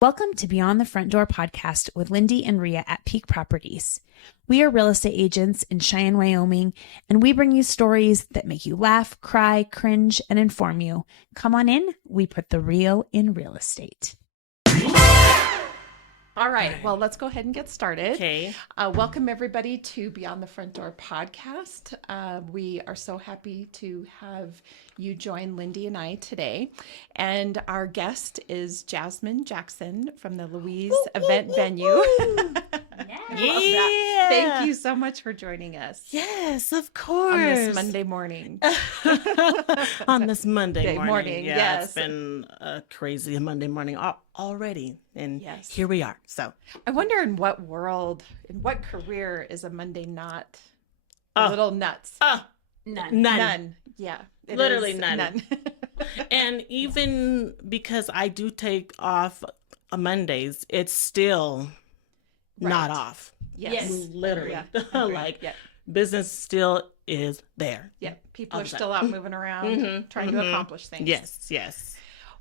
Welcome to Beyond the Front Door podcast with Lindee and Rhea at Peak Properties. We are real estate agents in Cheyenne, Wyoming, and we bring you stories that make you laugh, cry, cringe, and inform you. Come on in. We put the real in real estate. All right. Well, let's go ahead and get started. Okay. Welcome, everybody, to Beyond the Front Door podcast. We are so happy to have you join Lindee and I today. And our guest is Jazmin Jackson from the Louise event venue. Yeah. Thank you so much for joining us. Yes, of course. On this Monday morning. On this Monday morning. Yeah, Yes. It's been a crazy Monday morning already. And Yes. here we are. So I wonder in what world, in what career is a Monday not a little nuts? none. Yeah. it Literally is none. And even because I do take off on Mondays, it's still not off. Yes. Literally. Yeah. Like Yeah. business still is there. Yeah. People All are the still out moving around, trying to accomplish things. Yes.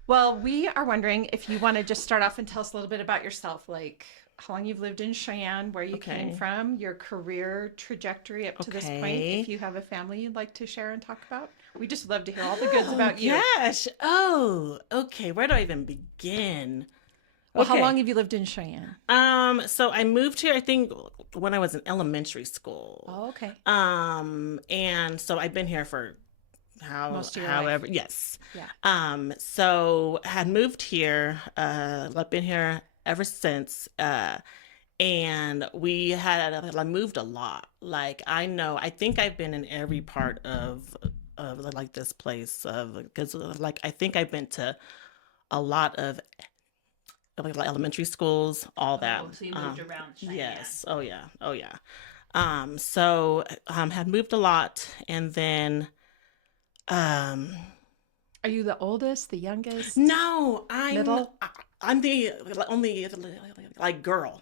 Well, we are wondering if you want to just start off and tell us a little bit about yourself, like how long you've lived in Cheyenne, where you came from, your career trajectory up to this point. If you have a family you'd like to share and talk about, we just love to hear all the goods about you. Gosh. Oh, okay. Where do I even begin? Well, how long have you lived in Cheyenne? So I moved here, I think, when I was in elementary school. Oh, okay. And so I've been here for Most of your however, life. yes. Yeah. So had moved here, I've been here ever since, and we had, I moved a lot. Like, I think I've been in every part of like this place because like, I think I've been to a lot of like elementary schools, all that. So you moved around Cheyenne. Yes. Oh yeah. So had moved a lot, and then Are you the oldest, the youngest? no, Middle? I'm the only like girl.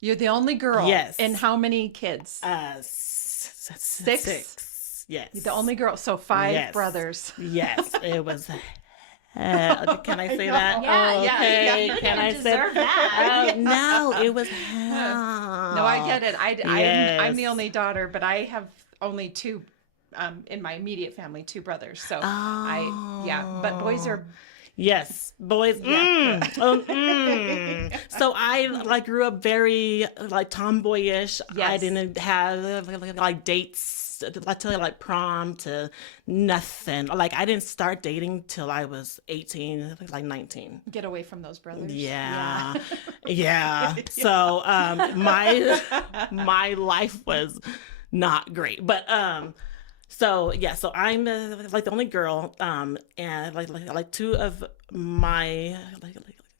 You're the only girl. Yes. And how many kids? Six. Yes. The only girl. So five Yes. brothers. Yes, it was. Can I say that? Yeah, yeah, Okay. yeah. Can I say deserve that. No, it was. No, I get it. I'm Yes. the only daughter, but I have only two in my immediate family, two brothers. So but boys are Yes, boys. So I like grew up very like tomboyish. I Yes. didn't have like dates until like prom to nothing. Like I didn't start dating till I was 18, like 19. get away from those brothers. Yeah. Yeah. So my life was not great. But so I'm like the only girl, and like two of my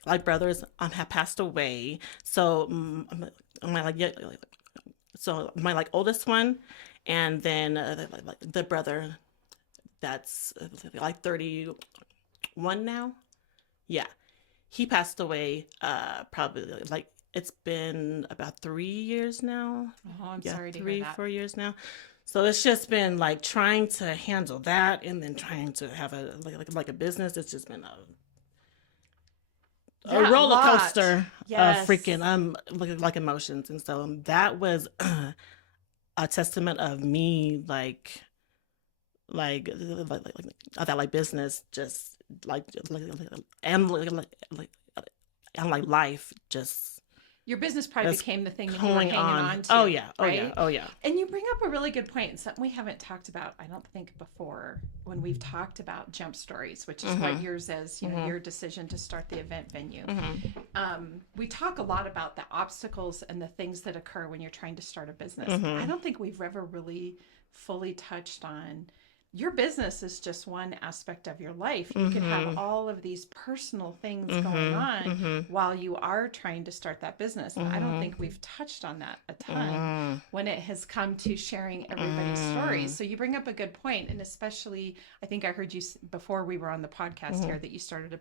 like brothers have passed away. So my like oldest one, and then like the brother that's like 31 now. Yeah, he passed away probably like it's been about 3 years now. Oh, I'm Yeah, sorry to hear that. 4 years now. So it's just been like trying to handle that, and then trying to have a like a business. It's just been a Yeah, a roller lot. coaster Yes. of freaking like emotions, and so that was a testament of me like that like business just and life just Your business probably That's became the thing that you were going hanging on. on to. Oh yeah. right? Oh yeah. And you bring up a really good point, and something we haven't talked about, I don't think, before when we've talked about Jump Stories, which is what yours is, you know, your decision to start the event venue. We talk a lot about the obstacles and the things that occur when you're trying to start a business. I don't think we've ever really fully touched on your business is just one aspect of your life. You could have all of these personal things going on while you are trying to start that business. And I don't think we've touched on that a ton when it has come to sharing everybody's stories. So you bring up a good point, and especially, I think I heard you before we were on the podcast here that you started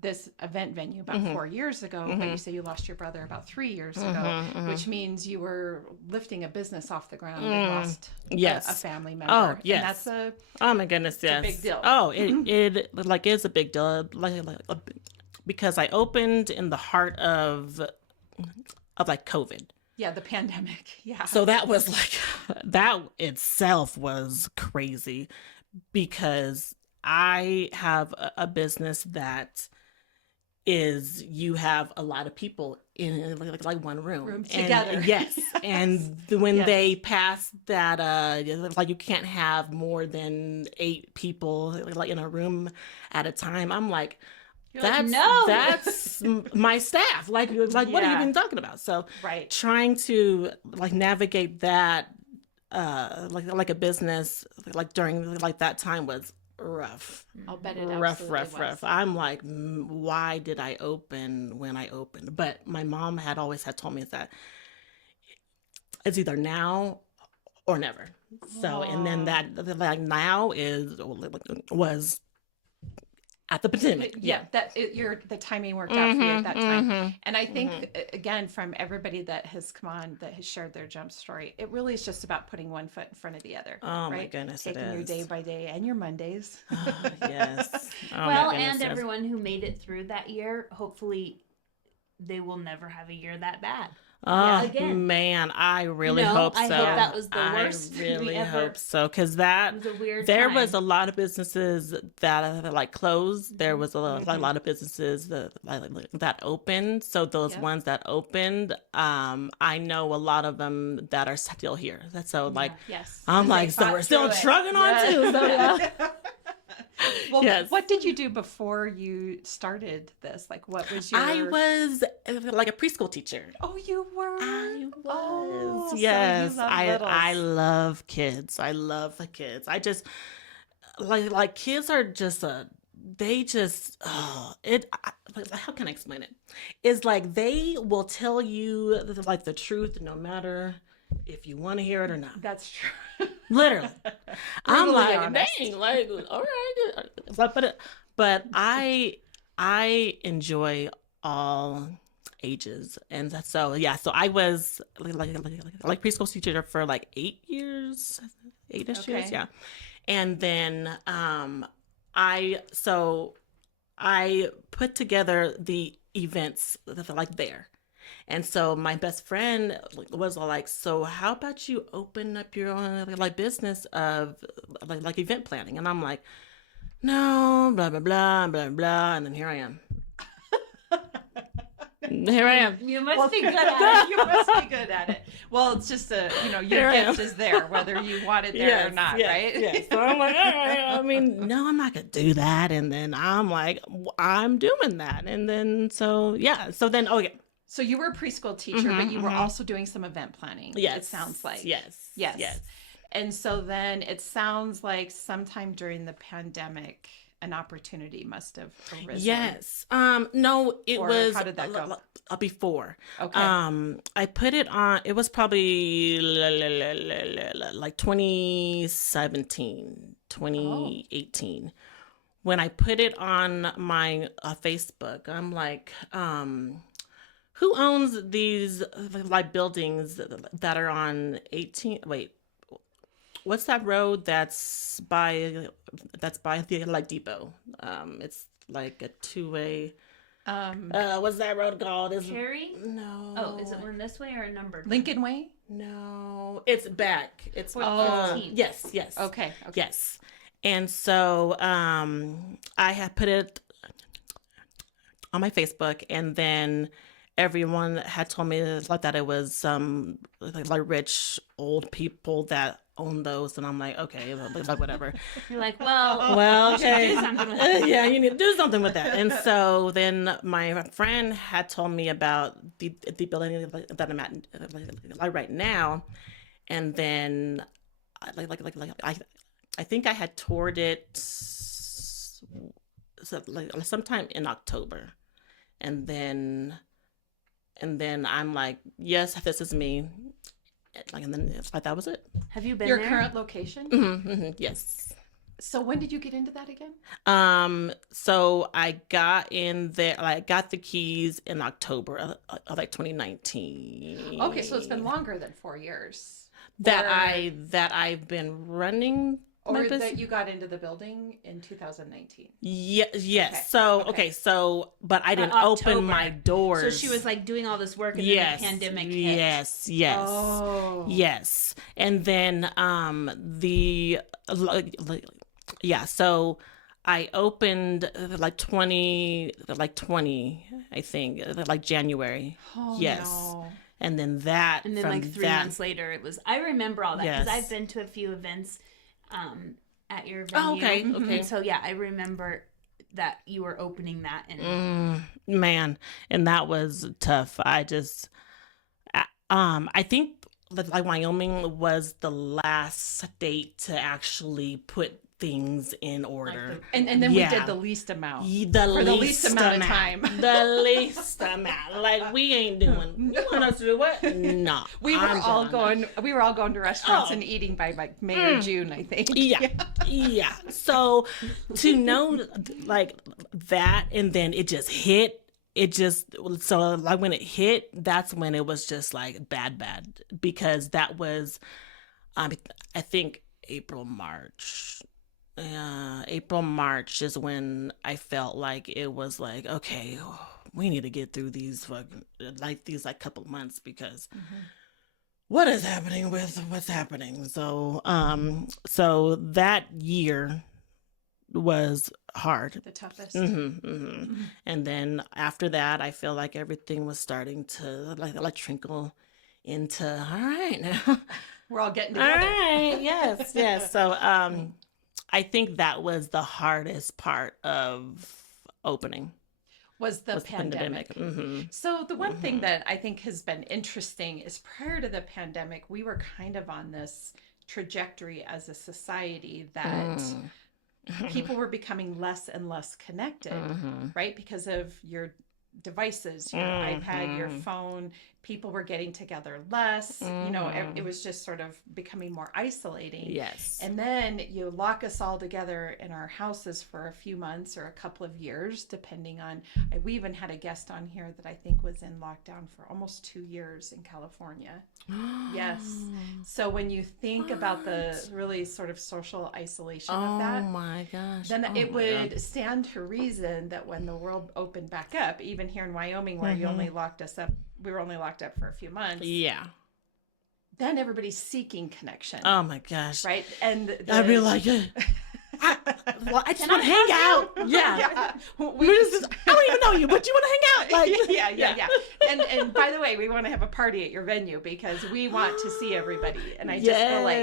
this event venue about 4 years ago, but you say you lost your brother about 3 years ago, which means you were lifting a business off the ground and lost a family member. Oh, yes. And that's Oh my goodness, yes. a big deal. Oh, it like is a big deal. Like because I opened in the heart of like COVID. Yeah, the pandemic. Yeah. So that was like, that itself was crazy, because I have a business that is, you have a lot of people in like one room together. And, yes. And when Yes. they passed that, like you can't have more than 8 people like in a room at a time. I'm like, that's my staff. Like what are you even talking about? So right. trying to like navigate that, like a business like during like that time was rough. I'll bet it rough. was. I'm like, why did I open when I opened? But my mom had always had told me that it's either now or never. So, and then that like now was at the pandemic. Yeah, the timing worked out for you at that time. And I think again, from everybody that has come on that has shared their jump story, it really is just about putting one foot in front of the other. Oh right? my goodness, taking it is. your day by day and your Mondays. Yes. Oh well, and everyone who made it through that year, hopefully they will never have a year that bad. Oh man, I really hope so. I hope that was the worst. I really ever. hope so, because that was a weird there time. was a lot of businesses that like closed. There was a lot of businesses that opened. So those ones that opened, I know a lot of them that are still here. That's so like, yes, I'm like, so we're still trugging on too. So yeah. Well, what did you do before you started this? Like, what was your... I was like a preschool teacher. Oh, you were? I was. Oh, yes. So I love kids. I love the kids. I just, like kids are just how can I explain it? It's like they will tell you like the truth no matter if you want to hear it or not. That's true. Literally. I'm like, honest. dang, like, all right. But I enjoy all ages. And so I was like preschool teacher for like 8 years, 8-ish years. Yeah. And then, I put together the events like there. And so my best friend was like, so how about you open up your own like business of like event planning? And I'm like, no, blah, blah, blah, blah, blah. And then here I am. You must be good at it. You must be good at it. Well, it's just your gift is there, whether you want it there or not, right? Yes. So I'm like, all right. I mean, no, I'm not going to do that. And then I'm like, I'm doing that. And then, so then, So you were a preschool teacher, but you were also doing some event planning. Yes. It sounds like. Yes. And so then it sounds like sometime during the pandemic, an opportunity must have arisen. Yes. No, it was. How did that go? Before. Okay. I put it on. It was probably like 2017, 2018. When I put it on my Facebook, I'm like, who owns these like buildings that are on 18? Wait, what's that road that's by the like depot? It's like a 2-way. What's that road called? Cherry? No. Oh, is it one this way or a numbered? Lincoln Way? No, it's back. It's 15. Yes. Okay. Yes. And so I had put it on my Facebook, and then everyone had told me that it was some like rich old people that own those, and I'm like, okay, like whatever. You're like, well, okay, you should do something with that. Yeah, you need to do something with that. And so then my friend had told me about the building that I'm at like right now, and then I think I had toured it sometime in October, and then I'm like, yes, this is me. And then it's like that was it. Have you been Your there? current location? Yes. So when did you get into that again? So I got in there. I got the keys in October of like 2019. Okay, so it's been longer than 4 years. That I've been running Or that you got into the building in 2019. Yes. Okay. So, but I didn't open my doors. So she was like doing all this work, and then the pandemic hit. Yes. Oh. Yes. And then so I opened like 20, I think, like January. Oh, yes. No. And then that. And then like 3 months later, it was. I remember all that because I've been to a few events at your venue. Oh, okay. And so yeah, I remember that you were opening that, and man, and that was tough. I think like Wyoming was the last state to actually put things in order. And then we did the least amount. The least amount of time. The least amount. Like, we ain't doing. You want us to do what? No. We were all going to restaurants and eating by like May or June, I think. Yeah. So to know like that, and then it just hit. So like when it hit, that's when it was just like bad, because that was, I think April, March is when I felt like it was like, okay, we need to get through these couple months, because what is happening with what's happening. So that year was hard, the toughest. And then after that, I feel like everything was starting to like trickle into, all right, now we're all getting together. All right, yes. So I think that was the hardest part of opening. Was the pandemic. So the one thing that I think has been interesting is, prior to the pandemic, we were kind of on this trajectory as a society that people were becoming less and less connected, right? Because of your devices, your iPad, your phone. People were getting together less. It was just sort of becoming more isolating. Yes. And then you lock us all together in our houses for a few months or a couple of years, depending on. We even had a guest on here that I think was in lockdown for almost 2 years in California. Yes. So when you think about the really sort of social isolation of that, oh my gosh, then it would stand to reason that when the world opened back up, even here in Wyoming, where you only locked us up, we were only locked up for a few months. Yeah. Then everybody's seeking connection. Oh my gosh. Right? And I'd be like, I just want to hang out. Yeah. I don't even know you, but you want to hang out. Like, yeah. And by the way, we want to have a party at your venue because we want to see everybody. And I just feel like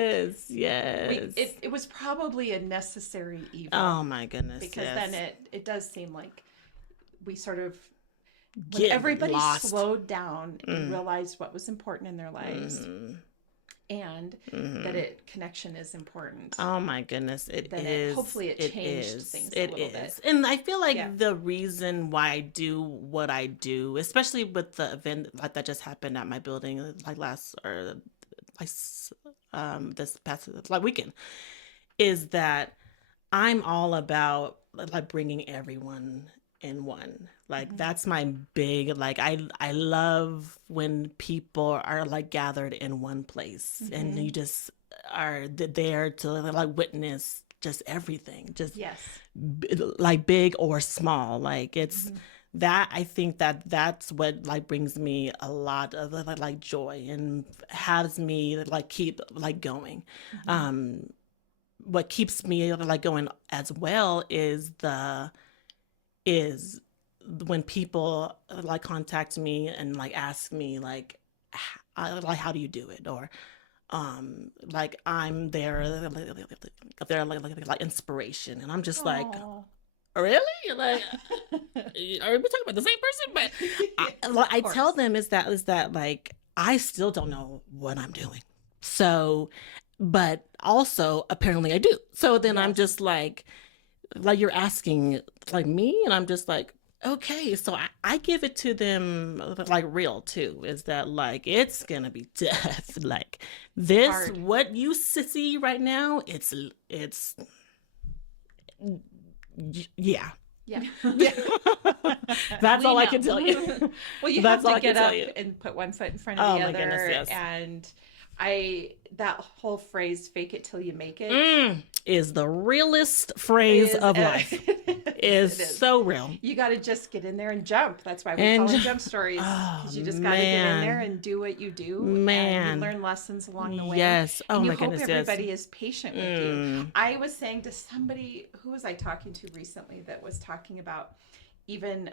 it was probably a necessary evil. Oh my goodness. Because then it does seem like we sort of, when everybody slowed down and realized what was important in their lives, and that connection is important. Oh my goodness, it is. Hopefully it changed things a little bit. And I feel like the reason why I do what I do, especially with the event like that just happened at my building this past weekend, is that I'm all about like bringing everyone in one. Like that's my big, like I love when people are like gathered in one place and you just are there to like witness just everything, just like big or small. Like it's that, I think that's what like brings me a lot of like joy and has me like keep like going. What keeps me like going as well is when people like contact me and like ask me like how do you do it, or like I'm there, they're like inspiration, and I'm just like, really, like are we talking about the same person? But I tell them is that like I still don't know what I'm doing, so but also apparently I do. So then I'm just like you're asking like me, and I'm just like, okay, so I give it to them like real too, is that like it's gonna be death. Like this hard. What you see right now, it's yeah. That's all I can tell you. Well, you have to get up and put one foot in front of the other. And That whole phrase, fake it till you make it, is the realest phrase of life. Is so real. You got to just get in there and jump. That's why we call them jump stories. Because you just got to get in there and do what you do. And you learn lessons along the way. Yes. Oh, and you my hope goodness, everybody is patient with you. I was saying to somebody, who was I talking to recently that was talking about even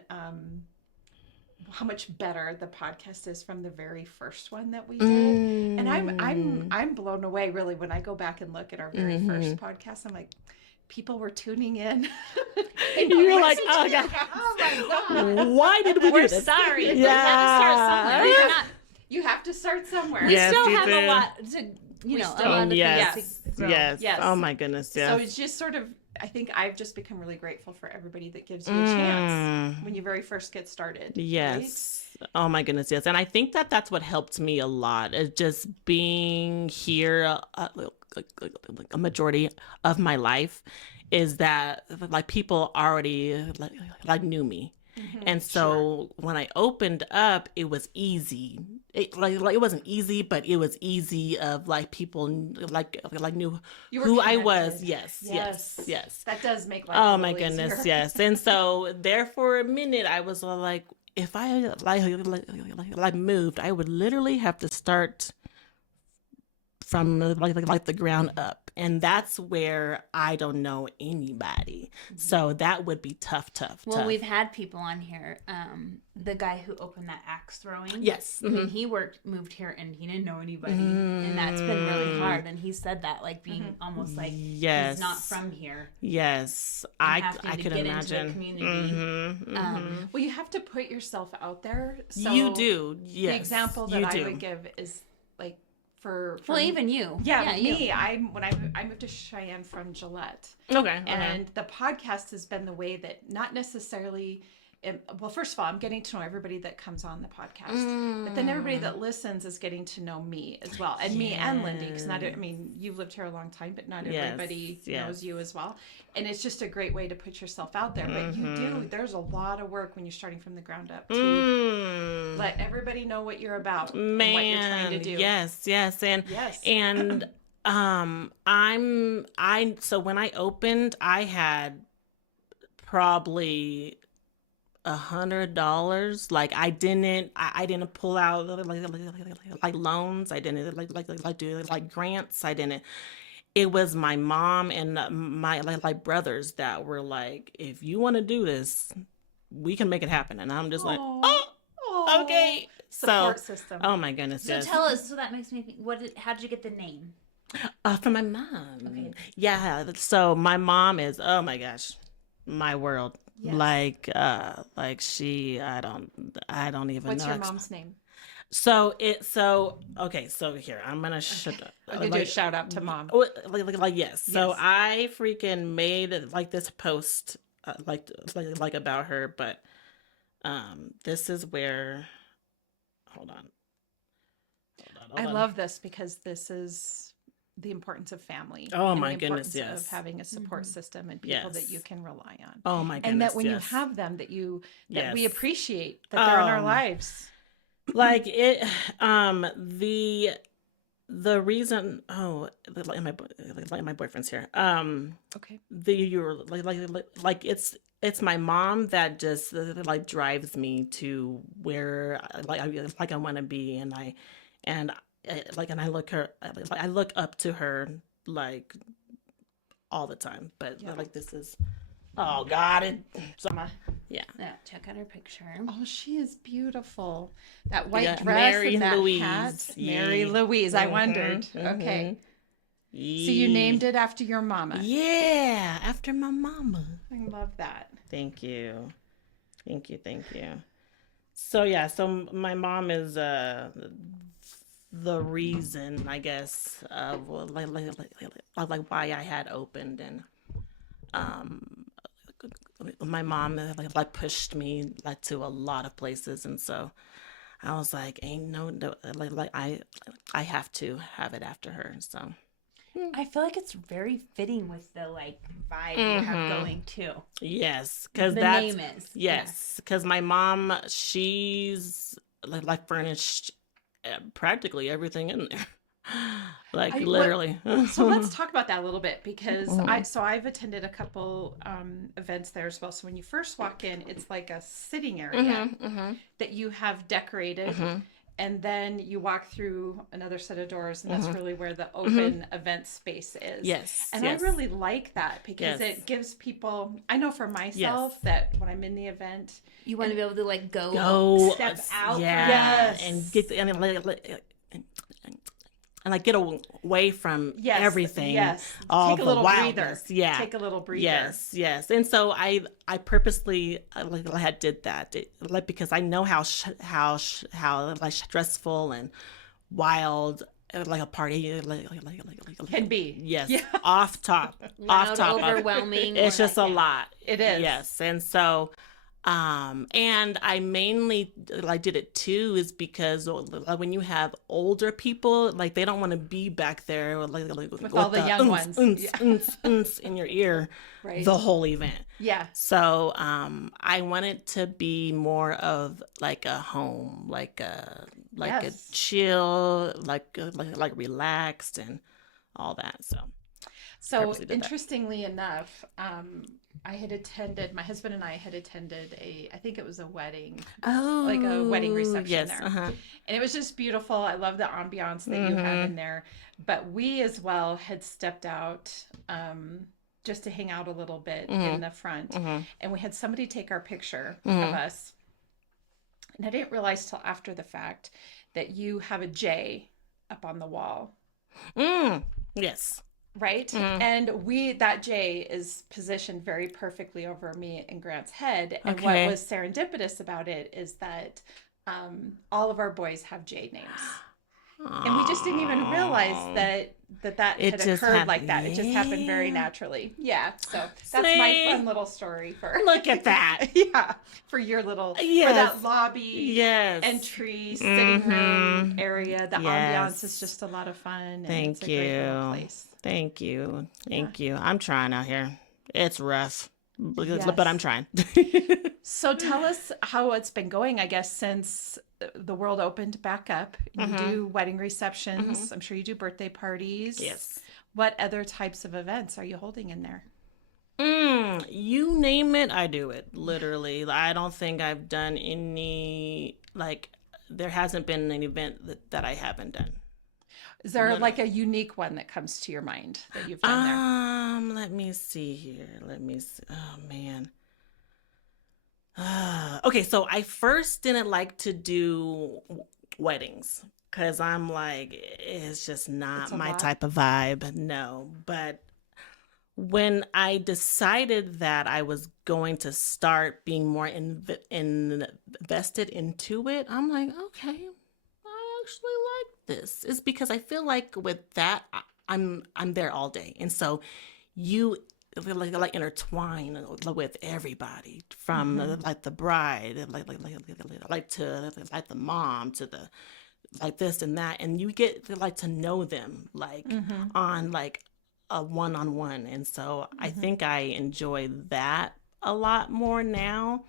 how much better the podcast is from the very first one that we did. And I'm blown away, really, when I go back and look at our very first podcast. I'm like, people were tuning in. And you're like, oh God. Oh my God. Why did we do this? We're sorry. Yeah. We had to start somewhere. You have to start somewhere. Yes, we still you have do. a lot to, a lot of things to grow. Yes. Oh my goodness. Yes. So it's just sort of, I think I've just become really grateful for everybody that gives you a chance when you very first get started. Yes. Right? Oh my goodness. Yes. And I think that that's what helped me a lot, is just being here a majority of my life, is that like people already like knew me. And so when I opened up, it was easy. It wasn't easy, but it was easy of like people like knew who I was. Yes. That does make life. Oh my goodness, easier. yes. And so there for a minute, I was like, if I like moved, I would literally have to start from like the ground up, and that's where I don't know anybody. So that would be tough. Well, we've had people on here. The guy who opened that axe throwing. Yes. I mean, he moved here and he didn't know anybody, and that's been really hard. And he said that, like being almost like he's not from here. Yes, I could get imagine. Into the community. Well, you have to put yourself out there. So you do. Yes. The example that I would give is like. Well, even you. Yeah, me. When I moved to Cheyenne from Gillette. Okay. And the podcast has been the way that not necessarily. Well, first of all, I'm getting to know everybody that comes on the podcast, but then everybody that listens is getting to know me as well, and me and Lindee. Because you've lived here a long time, but not everybody knows you as well. And it's just a great way to put yourself out there. But there's a lot of work when you're starting from the ground up to let everybody know what you're about, and what you're trying to do. Yes, and so when I opened, I had probably $100. Like I didn't pull out like loans. I didn't like do like grants. I didn't. It was my mom and my like brothers that were like, if you want to do this, we can make it happen. And I'm just like, okay. Support system. Oh my goodness. So tell us. So that makes me think. How did you get the name? From my mom. Okay. Yeah. So my mom is, oh my gosh, my world. Yes. Like she, I don't even know. What's your mom's name? So here, I'm gonna I'll give you a shout out to mom. Yes. So I freaking made like this post, like about her, but this is where, hold on. I love this because this is the importance of family. Oh my goodness, yes. Of having a support system and people that you can rely on. Oh my goodness, and that when you have them, that we appreciate that they're in our lives. Like it, the reason. Oh, my boyfriend's here. Okay. You're like it's my mom that just like drives me to where I want to be, and I look up to her like all the time. But like this is, oh God, yeah. Check out her picture. Oh, she is beautiful. That white dress Mary and that Louise. hat. Mary Louise. I wondered. Okay. So you named it after your mama. Yeah, after my mama. I love that. Thank you. So my mom is the reason, I guess, of like why I had opened, and my mom like pushed me like to a lot of places, and so I was like, ain't no like I have to have it after her. So I feel like it's very fitting with the like vibe you have going too. Yes, because the name is because my mom, she's like furnished practically everything in there. Like literally. So let's talk about that a little bit, because I've attended a couple events there as well. So when you first walk in, it's like a sitting area that you have decorated. And then you walk through another set of doors, and that's really where the open event space is. Yes. And I really like that, because it gives people, I know for myself that when I'm in the event, you want to be able to like go step out. And get and like get away from everything. All take a the little wildness. breather. Take a little breather. Yes. And so I purposely had did that, like, because I know how like stressful and wild like a party can be. Yes. Off top. Overwhelming. It's just a lot. It is. Yes. And so and I mainly like did it too is because like when you have older people, like they don't want to be back there with all the young ones in your ear the whole event. Yeah. So I want it to be more of like a home, like a chill, like relaxed and all that. So interestingly enough, my husband and I had attended I think it was a wedding, like a wedding reception there. And it was just beautiful. I love the ambiance that you have in there. But we as well had stepped out just to hang out a little bit in the front. And we had somebody take our picture of us. And I didn't realize till after the fact that you have a J up on the wall. Yes. Right? And that J is positioned very perfectly over me and Grant's head. And what was serendipitous about it is that all of our boys have J names. And we just didn't even realize that had occurred like that. It just happened very naturally. Yeah. So that's my fun little story for. Look at that. For your little, for that lobby, entry, sitting room area. The ambiance is just a lot of fun. And it's a great little place. Thank you. I'm trying out here. It's rough, but I'm trying. So tell us how it's been going, I guess, since the world opened back up. You do wedding receptions. I'm sure you do birthday parties. Yes. What other types of events are you holding in there? You name it, I do it. Literally. I don't think I've done any, there hasn't been an event that I haven't done. Is there like a unique one that comes to your mind that you've done there? Let me see here. Oh, man. Okay, so I first didn't like to do weddings because I'm like, it's just not my type of vibe. No, but when I decided that I was going to start being more invested into it, I'm like, okay, I actually like this. It's because I feel like with that, I'm there all day, and so you like intertwine with everybody from like the bride, like to like the mom to the like this and that, and you get like to know them on like a one-on-one, and so I think I enjoy that a lot more now.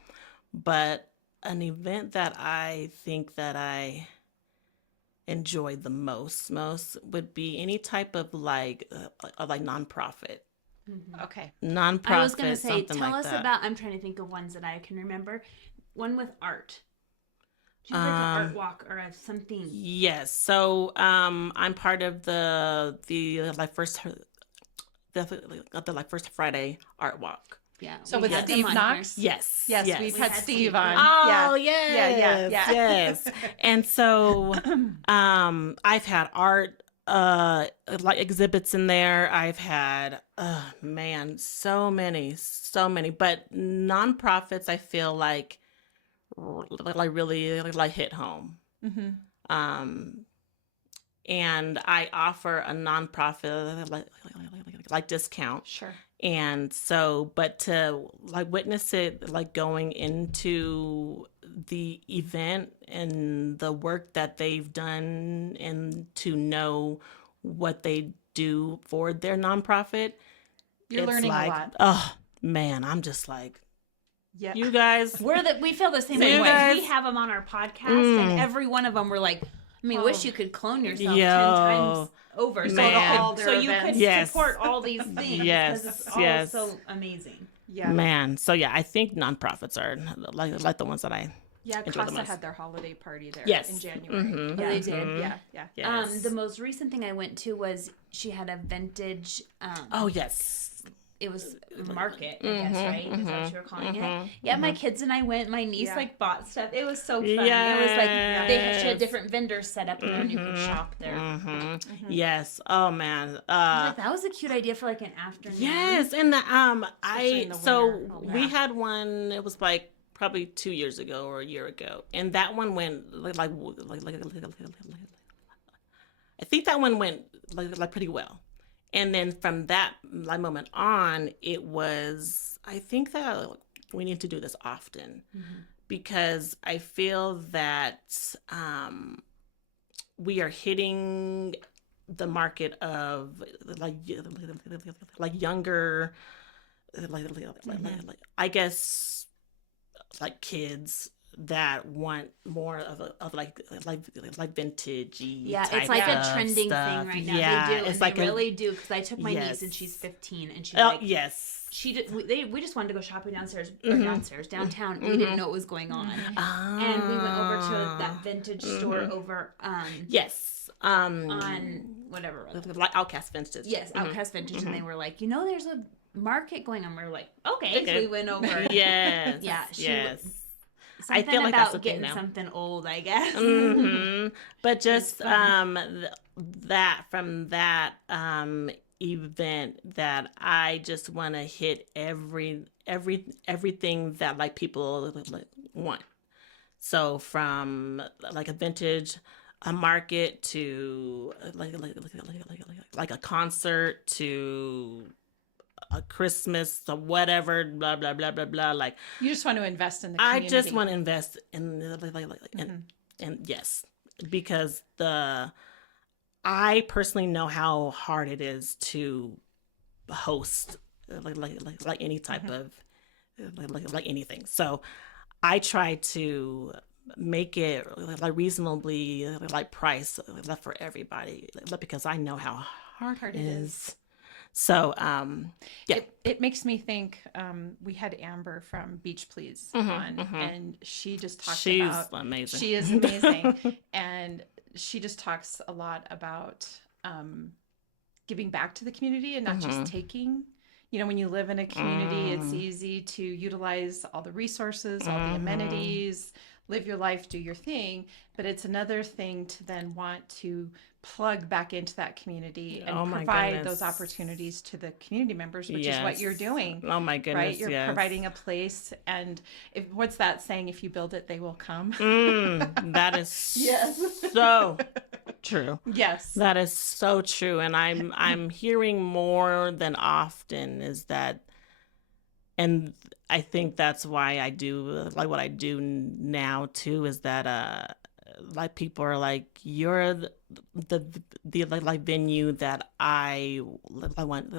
But an event that I think that I enjoy the most would be any type of like nonprofit. Okay. Nonprofit. I was going to say, tell us that. about, I'm trying to think of ones that I can remember. One with art. Do you have like an art walk or something? Yes. So I'm part of the first Friday art walk. Yeah. So with Steve Knox? Yes. We've had Steve on. Oh, yeah. Yes. And so I've had art like exhibits in there. I've had so many, but nonprofits I feel like really like hit home. And I offer a nonprofit like discount. Sure. And so, but to like witness it, like going into the event and the work that they've done and to know what they do for their nonprofit. You're learning a lot. Oh man, I'm just like, you guys. We feel the same way. We have them on our podcast and every one of them we're like, I mean, wish you could clone yourself Yo, 10 times over, man. so you could Yes. support all these things. Yes, because it's all yes. so amazing. Yeah. Man, so yeah, I think nonprofits are like the ones that I Yeah, enjoy the Casa most. had their holiday party there Yes. in January. Mhm. Yeah, they did. Yeah, yeah. Yes. The most recent thing I went to was she had a vintage. Oh yes. It was a market, I guess, right? Is that what you were calling it? Yeah, my kids and I went. My niece like bought stuff. It was so fun. It was like she had different vendors set up in there, and you could shop there. Yes. Oh man. Like, that was a cute idea for like an afternoon. Yes, and in the winter. we had one. It was like probably 2 years ago or a year ago, and that one went like I think that one went like pretty well. And then from that like moment on, it was, I think that we need to do this often because I feel that we are hitting the market of like younger, I guess, like kids that want more of like vintagey. Yeah, type it's like a of trending stuff. thing right now. Yeah, They do, it's and like they really do. Because I took my niece, and she's 15, and she's like, yes. she did. We just wanted to go shopping downtown. We didn't know what was going on, and we went over to that vintage store over. Yes. On whatever. Like Outcast Vintage. Yes, Outcast Vintage, and they were like, there's a market going on. We were like, okay. So we went over. Yes. Yeah. Yes. Something I feel like that's about the thing getting now. something old, I guess. But just that from that event that I just want to hit everything that like people want. So from like a vintage a market to like a concert to a Christmas or whatever, blah blah blah blah blah. Like You just want to invest in the community. I just want to invest in and yes, because I personally know how hard it is to host like any type of like anything. So I try to make it like reasonably like price for everybody because I know how hard it is. So yeah, it makes me think. We had Amber from Beach Please on, and she just talked about. She's amazing. She is amazing, and she just talks a lot about giving back to the community and not just taking. When you live in a community, it's easy to utilize all the resources, all the amenities, live your life, do your thing. But it's another thing to then want to plug back into that community and provide those opportunities to the community members, which is what you're doing. Oh my goodness. Right? You're providing a place. And what's that saying? If you build it, they will come. That is so true. Yes. That is so true. And I'm hearing more than often is that, and I think that's why I do like what I do now too, is that like people are like, you're the like venue that I want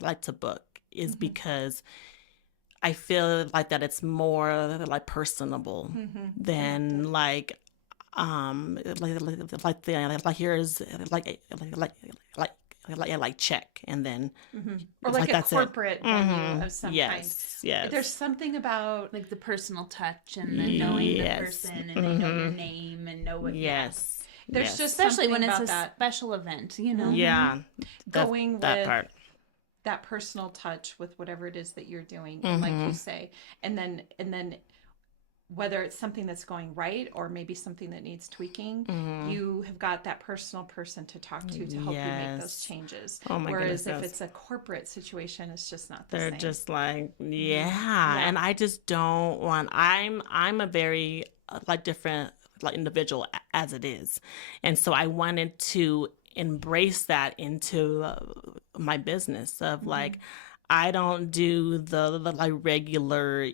like to book is because I feel like that it's more like personable than like here's like check and then or like a that's corporate venue of some kind. Yes. There's something about like the personal touch and the knowing the person and they know your name and know what. Yes. There's just especially when something it's a about that special event, Yeah. going that with part. that personal touch with whatever it is that you're doing, and like you say, and then whether it's something that's going right or maybe something that needs tweaking, you have got that personal person to talk to help you make those changes. Oh my Whereas goodness, if it's a corporate situation, it's just not the they're same. just like, and I just don't want. I'm a very like different like individual as it is, and so I wanted to embrace that into my business of like, I don't do the like regular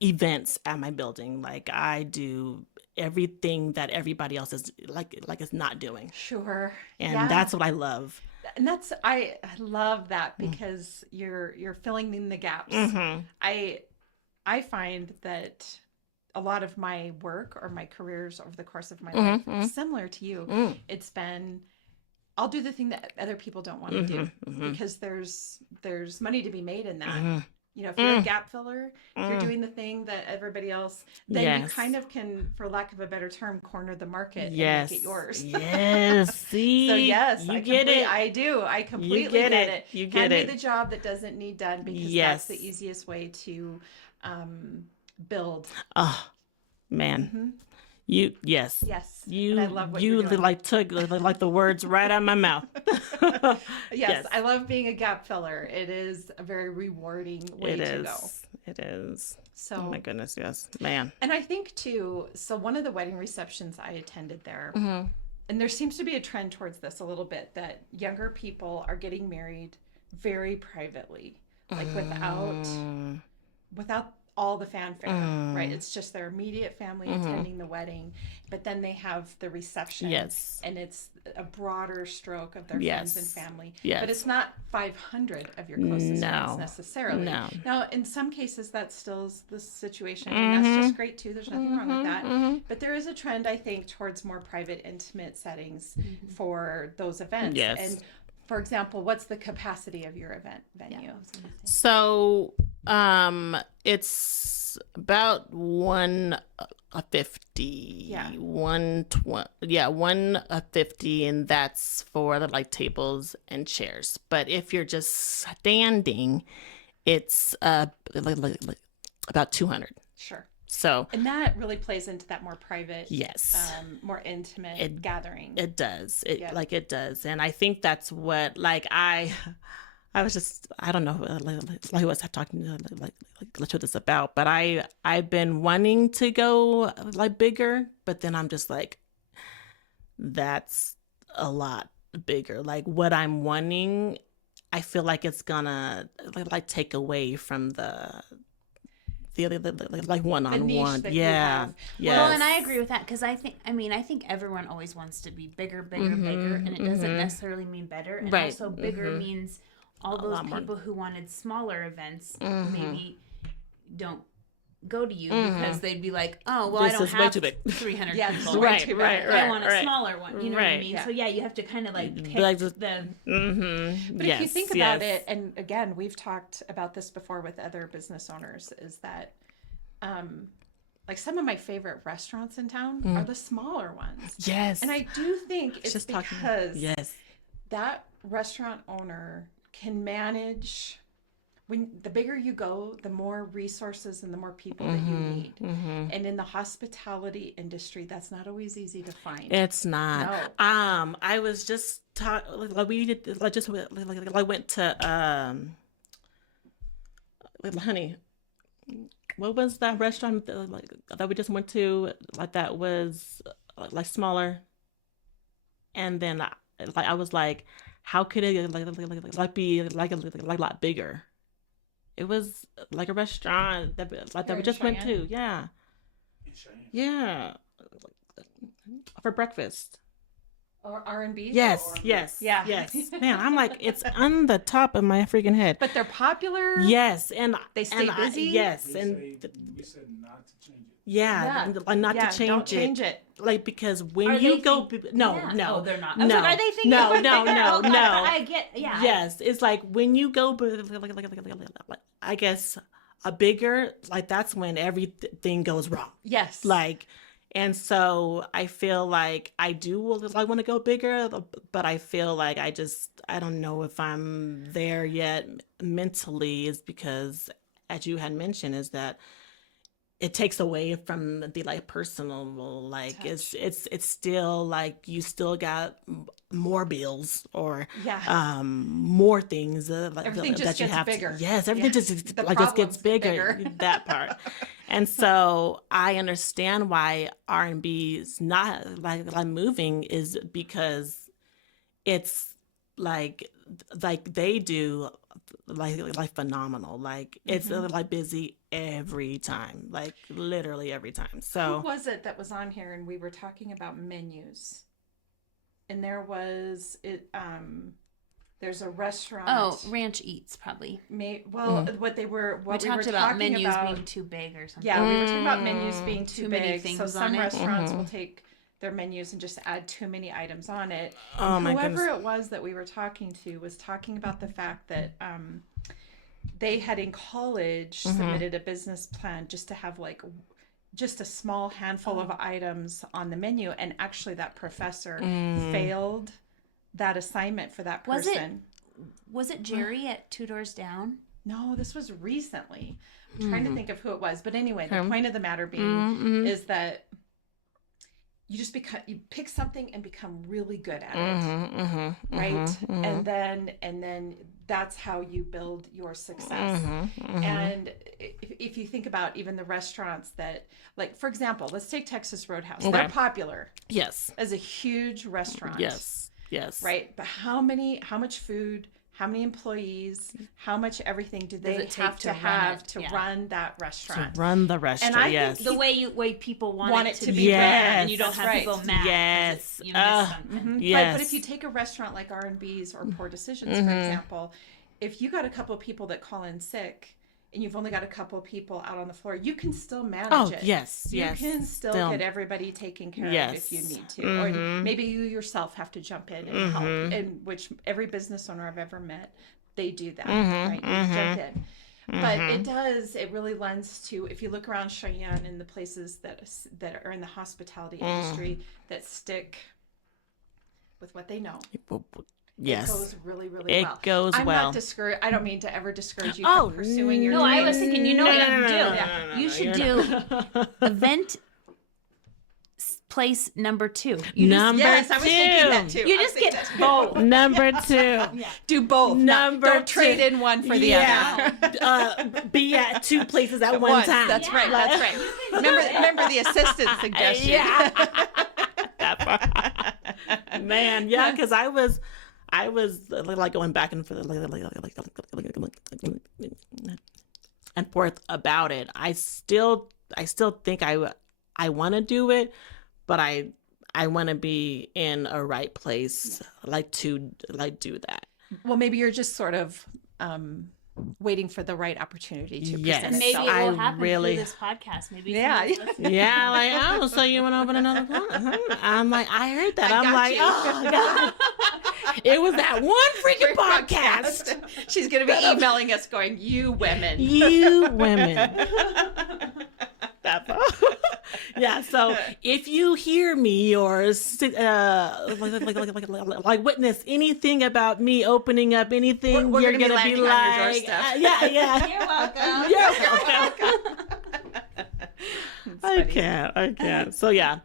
events at my building. Like I do everything that everybody else is like is not doing. Sure. And that's what I love. And I love that because you're filling in the gaps. I find that a lot of my work or my careers over the course of my life, similar to you, it's been, I'll do the thing that other people don't want to do because there's money to be made in that. You know, if you're a gap filler, if you're doing the thing that everybody else, then you kind of can, for lack of a better term, corner the market and make it yours. Yes. See, so yes, you get it. I do. I completely get it. You get Hand it. me the job that doesn't need done because that's the easiest way to build. Oh, man. Yes. And I love what you you're doing. like took like the words right out of my mouth. Yes, I love being a gap filler. It is a very rewarding way to go. It is. So, oh my goodness, yes, man. And I think too, so one of the wedding receptions I attended there, and there seems to be a trend towards this a little bit, that younger people are getting married very privately, like without all the fanfare, right? It's just their immediate family attending the wedding, but then they have the reception, and it's a broader stroke of their friends and family, but it's not 500 of your closest friends necessarily. Now, in some cases, that still is the situation, and that's just great too. There's nothing wrong with that, but there is a trend, I think, towards more private, intimate settings for those events. And for example, what's the capacity of your event venue? So, it's about 150. 120. 150, and that's for like tables and chairs. But if you're just standing, it's like about 200. Sure. So, and that really plays into that more private, more intimate gathering. It does. It does. And I think that's what, like, I was just, I don't know, like who was I talking to, like what this about, but I've been wanting to go like bigger, but then I'm just like, that's a lot bigger. Like what I'm wanting, I feel like it's gonna like take away from the other, like one-on-one. Well, and I agree with that, because I think everyone always wants to be bigger, and it doesn't necessarily mean better. And also bigger means all those people who wanted smaller events maybe don't go to you because they'd be like, oh, well, this I don't have 300 people. Right. I want a smaller one. You know what I mean? So you have to kind of like pick But if you think about it, and again, we've talked about this before with other business owners, is that like some of my favorite restaurants in town are the smaller ones. Yes. And I do think it's because that restaurant owner can manage. When the bigger you go, the more resources and the more people that you need. And in the hospitality industry, that's not always easy to find. It's not. No. I was just went to honey, what was that restaurant that we just went to? Like that was like smaller, and then I was like, how could it be like a lot bigger? It was like a restaurant that we just went to. Yeah. Yeah. For breakfast. Or R&B? Yes. Man, I'm like, it's on the top of my freaking head. But they're popular. Yes. And they stay busy. Yes. We And said not to change it. Yeah, not to change don't change it. Like, because when you go, no, Oh, they're not. No, are they thinking? No. I get, Yes, it's like when you go, I guess a bigger, like that's when everything goes wrong. Yes. Like, and so I feel like I do want to go bigger, but I feel like I don't know if I'm there yet mentally, is because, as you had mentioned, is that it takes away from the like personal, like touch. It's still like you still got more bills or more things everything just that you gets have bigger. Yes, everything just gets bigger. That part. And so I understand why R&B is not like moving, is because it's like they do like phenomenal. Like it's like busy every time, like literally every time. So who was it that was on here and we were talking about menus? And there was There's a restaurant. Oh, Ranch Eats probably. What we were talked about menus being too big or something. Yeah, we were talking about menus being too many big. things So some on it. restaurants will take their menus and just add too many items on it. Oh, And my whoever goodness. it was that we were talking to was talking about the fact that they had in college submitted a business plan just to have like just a small handful of items on the menu, and actually that professor failed that assignment for that person. Was it Jerry at Two Doors Down? No, this was recently. I'm trying to think of who it was. But anyway, the point of the matter being is that you pick something and become really good at it. Right? And then that's how you build your success. And if you think about even the restaurants that, like, for example, let's take Texas Roadhouse. They're popular Yes. as a huge restaurant. Yes. Right. But how much food, how many employees, how much everything do they have to have to run that restaurant? To run the restaurant, and I think The way people want it to be Yes. run, and you don't have That's people right. mad. 'cause Yes. You miss something. Yes. But if you take a restaurant like R&B's or Poor Decisions, for example, if you got a couple of people that call in sick and you've only got a couple of people out on the floor, you can still manage it. Yes. You can still get everybody taken care of if you need to. Or maybe you yourself have to jump in and help, and which every business owner I've ever met, they do that, right? You jump in. But it really lends to, if you look around Cheyenne and the places that are in the hospitality industry that stick with what they know. Yes. It goes really, really well. It goes I'm well. not discouraged. I don't mean to ever discourage you from pursuing your No, dreams. I was thinking, you know what you do? You should do event place number 2. Yes, I was thinking that too. You just get both. Number 2. Do both. Don't trade in one for the other. Be at 2 places at one time. That's right. That's right. Remember the assistant suggestion. Yeah. Man, yeah, because I was like going back and forth, and forth about it. I still think I want to do it, but I want to be in a right place, to do that. Well, maybe you're just sort of waiting for the right opportunity to present Maybe itself. it will happen through this podcast. Maybe Yeah, like, oh, so you want to open another podcast? I'm like, I heard that. I'm like, oh, God. It was that one freaking podcast. She's going to be emailing us going, you women. You women. Yeah, so if you hear me or witness anything about me opening up anything, we're you're gonna be be like, on your doorstep. Yeah. You're welcome. I can't. So yeah.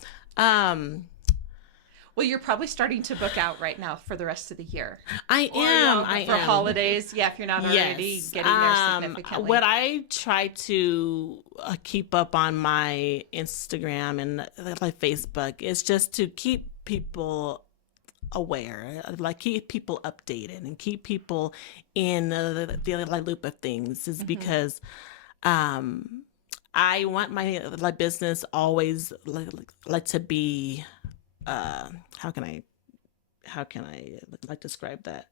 Well, you're probably starting to book out right now for the rest of the year. I am. For holidays. Yeah, if you're not already getting there significantly. What I try to keep up on my Instagram and Facebook is just to keep people aware, keep people updated and keep people in the loop of things, is because I want my business always to be how can I describe that?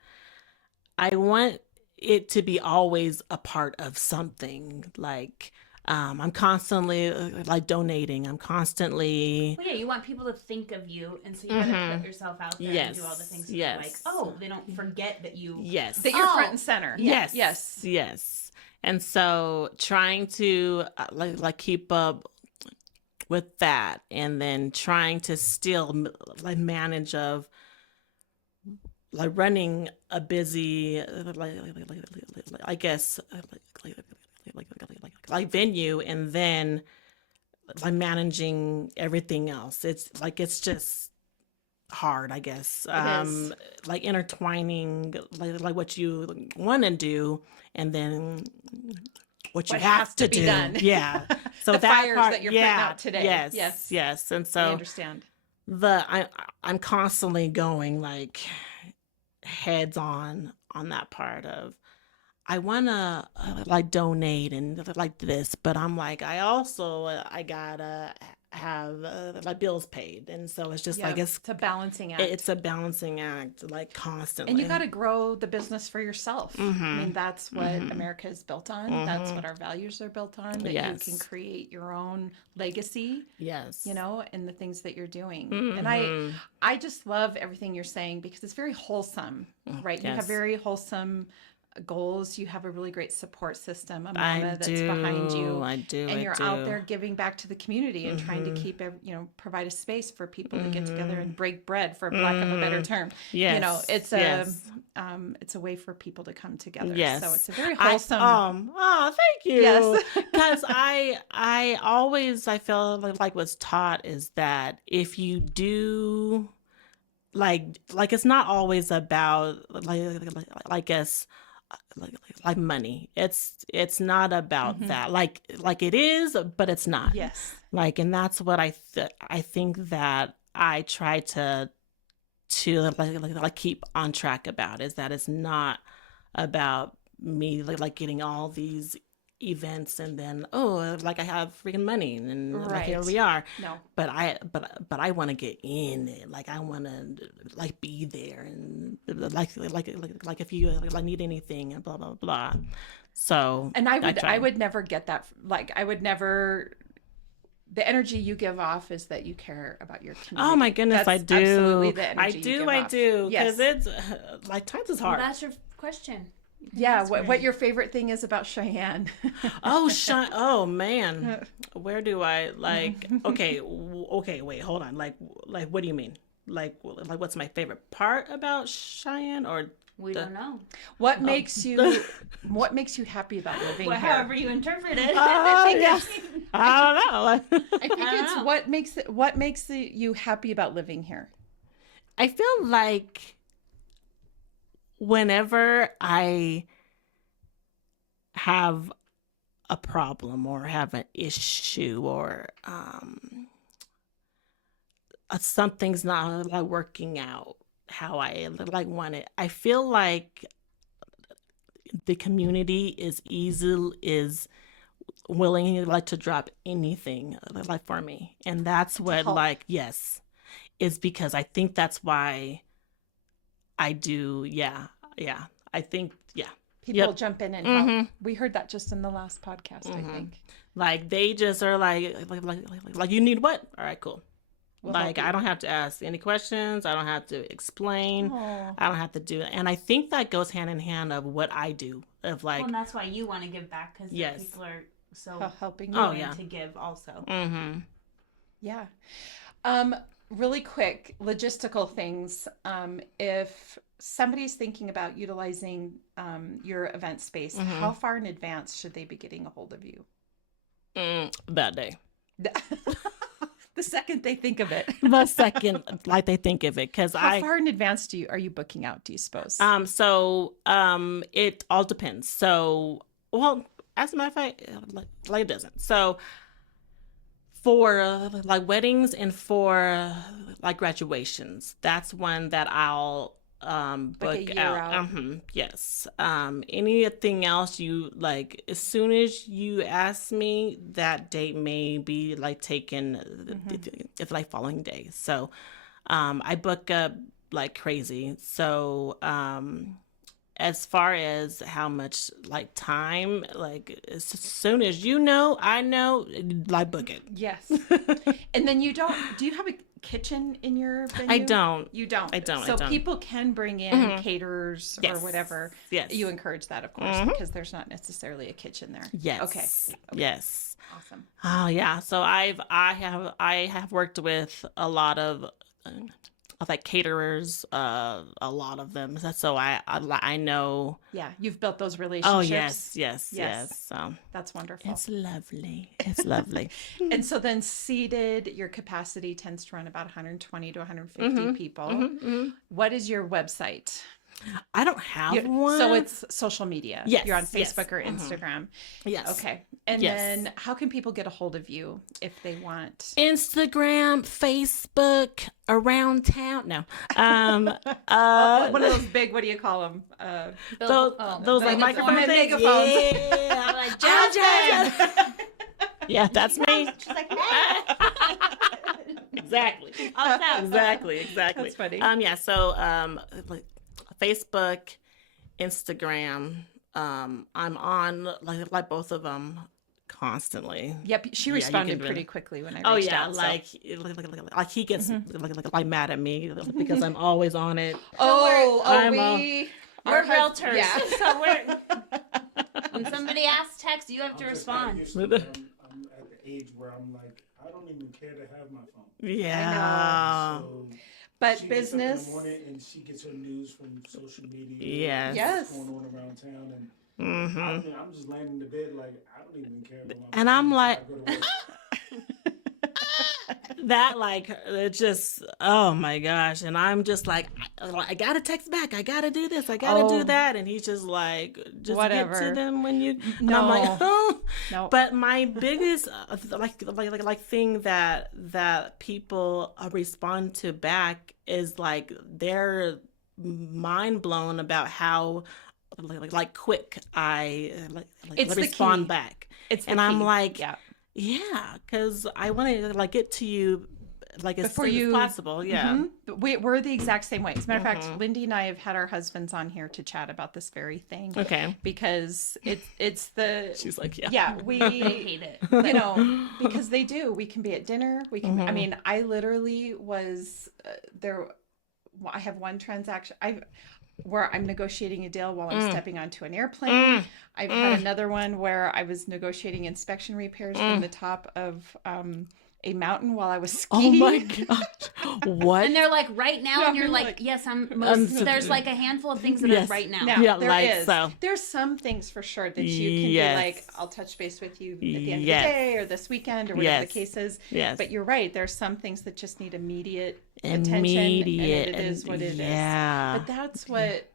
I want it to be always a part of something. I'm constantly donating. I'm constantly. Well, yeah, you want people to think of you, and so you gotta put yourself out there and do all the things. Yes. They don't forget that you. Yes. That you're front and center. Yes. And so trying to keep up with that, and then trying to still manage of running a busy I guess venue, and then managing everything else. It's just hard, I guess. Intertwining what you want to do and then what you have to be do. done. Yeah. So the that fires part, that you're putting out today. Yes. And so I understand. I'm constantly going heads on that part of, I want to donate and this, but I'm I also I gotta have like bills paid, and so it's just like it's a balancing act. It's a balancing act, like constantly. And you got to grow the business for yourself. I mean, that's what America is built on. That's what our values are built on. That you can create your own legacy. Yes. You know, in the things that you're doing. And I just love everything you're saying because it's very wholesome, right? You have very wholesome goals. You have a really great support system, a mama that's behind you. And you're out there giving back to the community and trying to keep, provide a space for people to get together and break bread, for lack of a better term. Yes. You know, it's a way for people to come together. Yes. So it's a very wholesome. Thank you. Yes. Because I feel like what's taught is that if you do like it's not always about like money. It's not about that. Like it is, but it's not. Yes. Like, and that's what I think that I try to keep on track about, is that it's not about me like getting all these events and then I have freaking money and like, here we are. No, but I want to get in it. Like I want to like be there and like if you like need anything and blah blah blah. So and I would never get that. Like I would never. The energy you give off is that you care about your community. Oh my goodness, that's I do. Absolutely the energy I do. Yes, because it's like times is hard. Well, that's your question. Yeah, what your favorite thing is about Cheyenne? Oh man, where do I like? Okay, wait, hold on. Like, what do you mean? Like, what's my favorite part about Cheyenne? Or we don't know. What makes you happy about living here? However you interpret it. I don't know. I think it's what makes you happy about living here. I feel like whenever I have a problem or have an issue or something's not like working out how I like want it, I feel like the community is willing like to drop anything like for me, and that's what like is because I think that's why I do. Yeah. I think people jump in and help. We heard that just in the last podcast. I think like they just are like you need what? All right, cool. We'll like I don't have to ask any questions. I don't have to explain. I don't have to do it. And I think that goes hand in hand of what I do. Of like, and that's why you want to give back, because people are so helping you to give also. Yeah. Really quick logistical things. If somebody's thinking about utilizing your event space, how far in advance should they be getting a hold of you? That day. The second they think of it. The second like they think of it. Because how far in advance are you booking out, do you suppose? So it all depends. So, well, as a matter of fact, like it doesn't. So for like weddings and for like graduations, that's one that I'll book out. Yes. Anything else you like, as soon as you ask me, that date may be like taken if like following day. So I book up like crazy. So as far as how much like time, like as soon as I know, like book it. Yes. And then do you have a kitchen in your venue? I don't. You don't? I don't. So people can bring in caterers or whatever. Yes. You encourage that, of course, because there's not necessarily a kitchen there. Yes. Okay. Yes. Awesome. Oh yeah. So I have worked with a lot of like caterers, a lot of them. So I know. Yeah, you've built those relationships. Oh yes. So that's wonderful. It's lovely. It's lovely. And so then seated, your capacity tends to run about 120 to 150 people. What is your website? I don't have one. So it's social media. Yes. You're on Facebook or Instagram. Yes. Okay. And then how can people get a hold of you if they want? Instagram, Facebook, around town. No. One of those big, what do you call them? Those like microphone things. Megaphones. Yeah. Like Jazmin. Yeah, that's me. She's like, exactly. Exactly. That's funny. Yeah. So, like Facebook, Instagram. I'm on like both of them constantly. Yep, she Yeah, you responded can pretty really- quick when I Oh reached yeah, out. So. like he gets like mad at me because I'm always on it. Oh, we're realtors. Yeah. So we're when somebody asks text, you have to I'm just kinda respond. used to it. I'm at the age where I'm like, I don't even care to have my phone. Yeah. So But she business. gets up in the morning and she gets her news from social media. Yes. Yes. What's going on around town, and Mm-hmm. I'm just laying in the bed like I don't even care about my phone. And I'm until like- I go to work. That like it just oh my gosh, and I'm just like I gotta text back, I gotta do this, I gotta do that, and he's just like just Whatever. get to them when you. And No. I'm like oh. No. But my biggest like thing that people respond to back is like they're mind blown about how like quick I It's the respond key. back. It's the And I'm key. like, yeah. yeah, because I want to like get to you like as Before soon you- as possible. Yeah. Mhm. But we're the exact same way. As a matter of fact, Lindee and I have had our husbands on here to chat about this very thing. Okay. Because it's the She's like, yeah. yeah we hate it. you know because they do. We can be at dinner. We can. I mean, I literally was there. I have one transaction. Where I'm negotiating a deal while I'm stepping onto an airplane. I've had another one where I was negotiating inspection repairs from the top of a mountain while I was skiing. Oh my gosh. What? And they're like right now, No, and you're you're like, like- yes, I'm most. There's like a handful of things that Yes. are right now. Now, Yeah, there like is. so. There's some things for sure that you can Yes. be like, I'll touch base with you at the end of the Yes. day or this weekend or whatever Yes. the case is. Yes. But you're right. There's some things that just need immediate attention. Immediate. And it is what it is. Yeah. But that's what,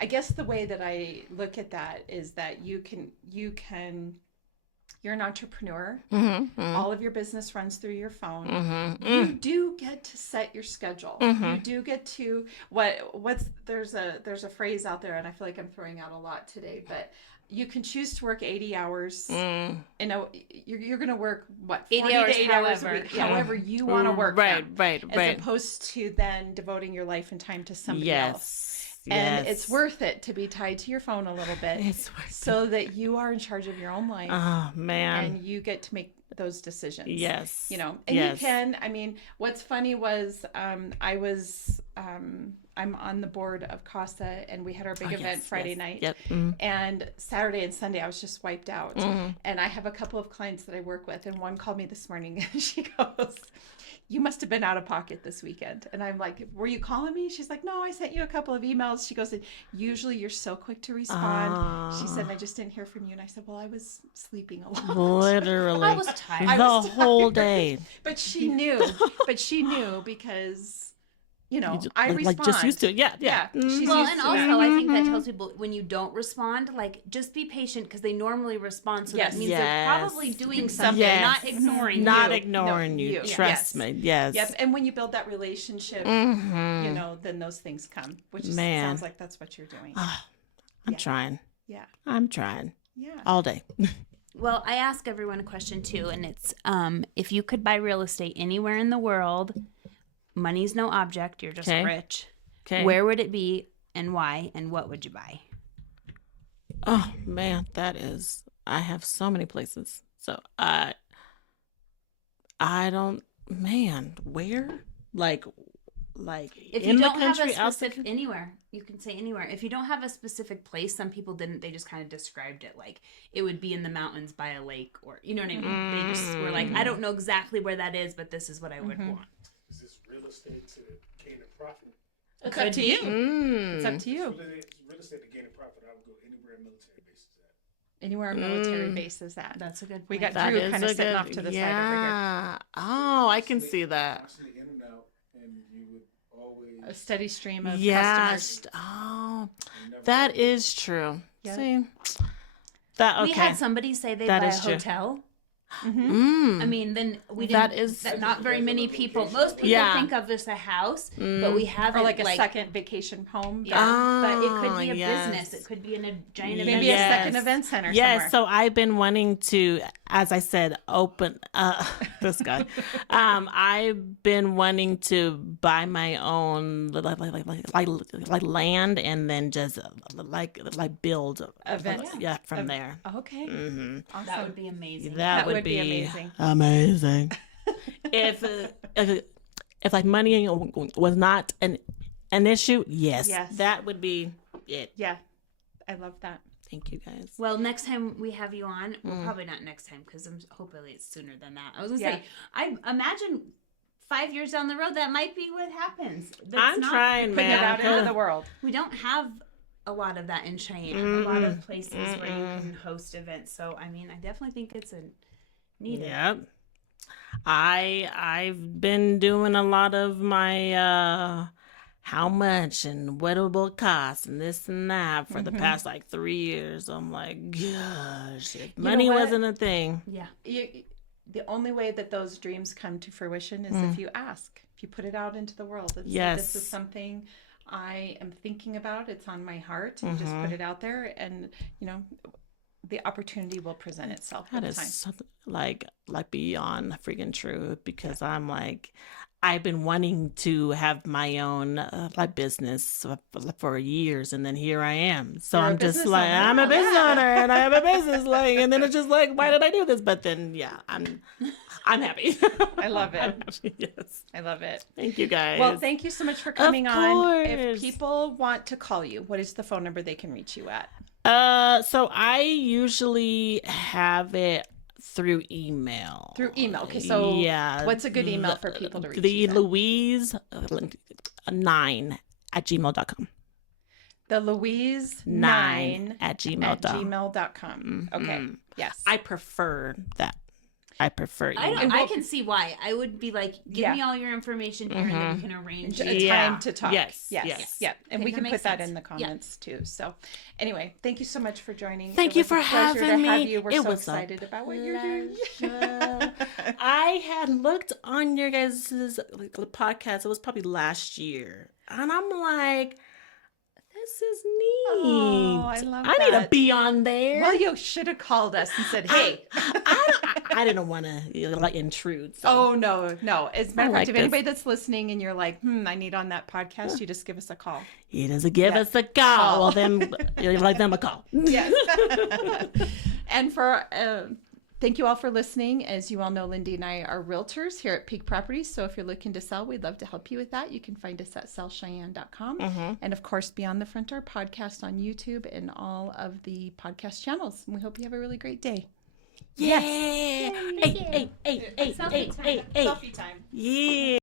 I guess the way that I look at that is that you're an entrepreneur. All of your business runs through your phone. You do get to set your schedule. You do get to there's a phrase out there, and I feel like I'm throwing out a lot today, but you can choose to work 80 hours. You know, you're going to work 80 40 hours, to 8 hours a however. week, Yeah. however you want to work. Right, them, right, as right. opposed to then devoting your life and time to somebody else. Yes. And Yes. it's worth it to be tied to your phone a little bit It's worth it. so that you are in charge of your own life Oh man. and you get to make those decisions. Yes. You know, and Yes. you can, I mean, what's funny was I'm on the board of CASA and we had our big Oh, event yes, Friday yes. night. Yep. And Saturday and Sunday, I was just wiped out. And I have a couple of clients that I work with, and one called me this morning and she goes, you must have been out of pocket this weekend. And I'm like, were you calling me? She's like, no, I sent you a couple of emails. She goes, usually you're so quick to respond. She said, I just didn't hear from you. And I said, well, I was sleeping a lot. Literally. I was tired. I the was whole day. But she knew. Because, you know, I respond. Like just used to it. Yeah. Yeah. Yeah, she's Well, used and to also that. I think that tells people when you don't respond, like just be patient because they normally respond. So Yes. that means they're Yes. probably doing something, Yes. not ignoring Not you. ignoring No, you. you. Trust Yes. me. Yes. Yep, and when you build that relationship, Mm-hmm. you know, then those things come, which is, Man. sounds like that's what you're doing. I'm trying. Yeah, I'm trying. yeah. All day. Well, I ask everyone a question too, and it's if you could buy real estate anywhere in the world, money's no object, you're just Okay. rich. Okay. Where would it be and why and what would you buy? Oh man, that is. I have so many places. So I don't. Man, where? Like If in you the don't have country, a out the specific anywhere, you can say anywhere. If you don't have a specific place, some people didn't. They just kind of described it like it would be in the mountains by a lake, or you know what I mean. They just were like, I don't know exactly where that is, but this is what I would want. Is this real estate to gain a profit? It's up to you. Mm. It's up to you. Real estate to gain a profit. I would go anywhere military bases at. Anywhere a military base is at. That's a good. We point. got Drew kind of sitting off to the side over here. Yeah. Oh, I can see that. Constantly in and out, and you would always. A steady stream of Yes. customers. Oh, never that is true. Yeah. See, that okay. We had somebody say they That buy a is true. hotel. I mean, then we didn't. That not very many people. Most people think of this a house, but we have or like a second vacation home. Yeah, but it could be a business. It could be in a giant event. Maybe a second event center. Yes, somewhere. so I've been wanting to, as I said, open this guy. I've been wanting to buy my own like land and then just like build Events. Yeah, from there. Okay. Mm-hmm. That would be amazing. That would be amazing. Amazing. if like money was not an issue, yes, that would be it. Yeah, I love that. Thank you, guys. Well, next time we have you on, well, probably not next time because I'm hopefully it's sooner than that. I was gonna say, I imagine 5 years down the road that might be what happens. I'm trying, Putting man. it out into the world. We don't have a lot of that in Cheyenne. A lot of places where you can host events. So I mean, I definitely think it's a needed. Yep. I've been doing a lot of my how much and what it will cost and this and that for the past like 3 years. I'm like, gosh, if money wasn't a thing. Yeah. The only way that those dreams come to fruition is if you ask, if you put it out into the world. And say, this is something I am thinking about. It's on my heart, and just put it out there, and the opportunity will present itself. That is something like beyond freaking true, because I'm like, I've been wanting to have my own like business for years, and then here I am. So I'm just like, I'm a business owner, and I have a business, like, and then it's just like, why did I do this? But then, yeah, I'm happy. I love it. Yes, I love it. Thank you, guys. Well, thank you so much for coming on. If people want to call you, what is the phone number they can reach you at? So I usually have it through email. Through email. Okay, so what's a good email for people to reach you? The Louise 9@gmail.com. The Louise 9@gmail.com. Okay. Yes. I prefer that. I prefer email. I can see why. I would be like, give me all your information here, and then we can arrange a time to talk. Yes. Yeah. And we can put that in the comments too. So anyway, thank you so much for joining. Thank you for having me. We're so excited about what you're doing. I had looked on your guys' podcast. It was probably last year. And I'm like, this is neat. Oh, I love that. I need to be on there. Well, you should have called us and said, hey. I didn't want to like intrude. So. Oh, no. As a matter of fact, if anybody that's listening and you're like, I need on that podcast, you just give us a call. You just give us a call. Well, then you like them a call. Yes. And for... thank you all for listening. As you all know, Lindee and I are realtors here at Peak Properties. So if you're looking to sell, we'd love to help you with that. You can find us at sellcheyenne.com. And of course, Beyond the Front Door podcast on YouTube and all of the podcast channels. And we hope you have a really great day. Yeah. Yes. Hey. Selfie time. Yeah.